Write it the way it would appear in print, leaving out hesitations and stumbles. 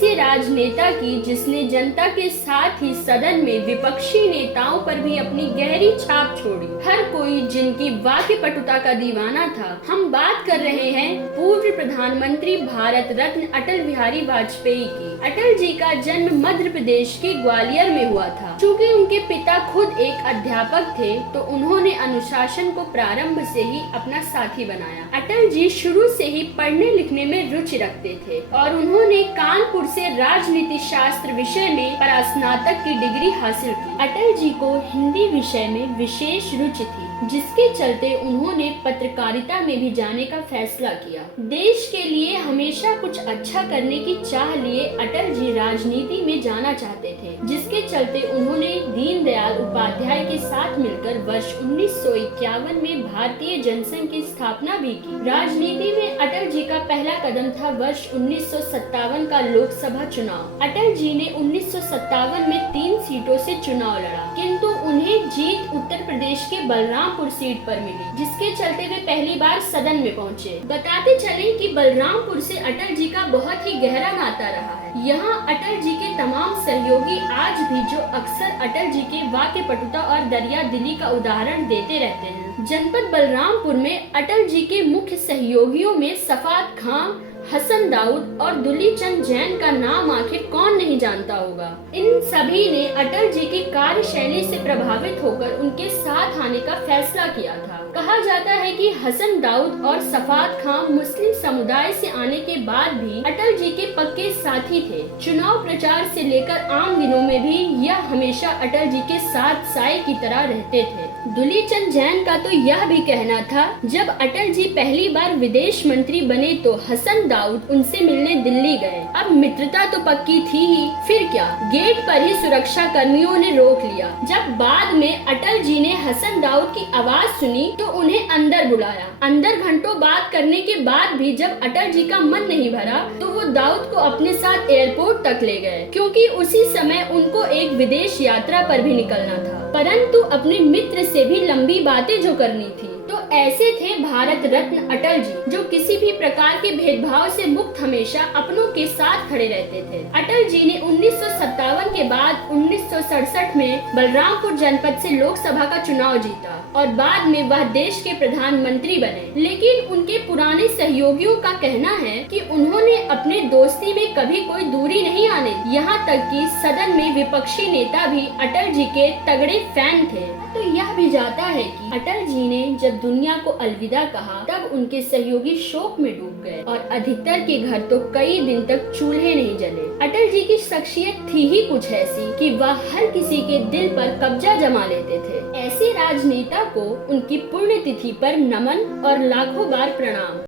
ऐसे राजनेता की जिसने जनता के साथ ही सदन में विपक्षी नेताओं पर भी अपनी गहरी छाप छोड़ी। हर कोई जिनकी वाक्य पटुता का दीवाना था। हम बात कर रहे हैं पूर्व प्रधानमंत्री भारत रत्न अटल बिहारी वाजपेयी की। अटल जी का जन्म मध्य प्रदेश के ग्वालियर में हुआ था। चूँकि उनके पिता खुद एक अध्यापक थे तो उन्होंने अनुशासन को प्रारंभ से ही अपना साथी बनाया। अटल जी शुरू से ही पढ़ने लिखने में रुचि रखते थे और उन्होंने कानपुर से राजनीति शास्त्र विषय में परास्नातक की डिग्री हासिल की। अटल जी को हिंदी विषय में विशेष रुचि थी, जिसके चलते उन्होंने पत्रकारिता में भी जाने का फैसला किया। देश के लिए हमेशा कुछ अच्छा करने की चाह लिए अटल जी राजनीति में जाना चाहते थे, जिसके चलते उन्होंने दीनदयाल उपाध्याय के साथ मिलकर वर्ष 1951 में भारतीय जनसंघ की स्थापना भी की। राजनीति में अटल जी का पहला कदम था वर्ष 1957 का लोकसभा चुनाव। अटल जी ने 1957 में 3 सीटों से चुनाव लड़ा, किंतु उन्हें जीत उत्तर प्रदेश के बलरामपुर सीट पर मिली, जिसके चलते वे पहली बार सदन में पहुंचे। बताते चले कि बलरामपुर से अटल जी का बहुत ही गहरा नाता रहा है। यहाँ अटल जी के तमाम सहयोगी आज भी जो अक्सर अटल जी के वाक्य पटुता और दरिया दिली का उदाहरण देते रहते हैं। जनपद बलरामपुर में अटल जी के मुख्य सहयोगियों में सफात खां, हसन दाऊद और दुलीचंद जैन का नाम आखिर कौन नहीं जानता होगा। इन सभी ने अटल जी की कार्यशैली से प्रभावित होकर उनके साथ आने का फैसला किया था। कहा जाता है कि हसन दाऊद और सफात खां मुस्लिम समुदाय से आने के बाद भी अटल जी के पक्के साथी थे। चुनाव प्रचार से लेकर आम दिनों में भी यह हमेशा अटल जी के साथ साए की तरह रहते थे। दुलीचंद जैन का तो यह भी कहना था, जब अटल जी पहली बार विदेश मंत्री बने तो हसन दाऊद उनसे मिलने दिल्ली गए। अब मित्रता तो पक्की थी ही, फिर क्या, गेट पर ही सुरक्षा कर्मियों ने रोक लिया। जब बाद में अटल जी ने हसन दाऊद की आवाज सुनी तो उन्हें अंदर बुलाया। अंदर घंटों बात करने के बाद भी जब अटल जी का मन नहीं भरा तो वो दाऊद को अपने साथ एयरपोर्ट तक ले गए, क्योंकि उसी समय उनको एक विदेश यात्रा पर भी निकलना था, परंतु अपने मित्र से भी लंबी बातें जो करनी थी। तो ऐसे थे भारत रत्न अटल जी, जो किसी भी प्रकार के भेदभाव से मुक्त हमेशा अपनों के साथ खड़े रहते थे। अटल जी ने 1957 के बाद 1967 में बलरामपुर जनपद से लोकसभा का चुनाव जीता और बाद में वह देश के प्रधानमंत्री बने। लेकिन उनके पुराने सहयोगियों का कहना है कि उन्होंने अपने दोस्ती में कभी कोई दूरी नहीं आने दी। यहाँ तक कि सदन में विपक्षी नेता भी अटल जी के तगड़े फैन थे। तो यह भी जाता है कि अटल जी ने जब दुनिया को अलविदा कहा तब उनके सहयोगी शोक में डूब गए और अधिकतर के घर तो कई दिन तक चूल्हे नहीं जले। अटल जी की शख्सियत थी ही कुछ ऐसी कि वह हर किसी के दिल पर कब्जा जमा लेते थे। ऐसे राजनेता को उनकी पुण्यतिथि पर नमन और लाखों बार प्रणाम।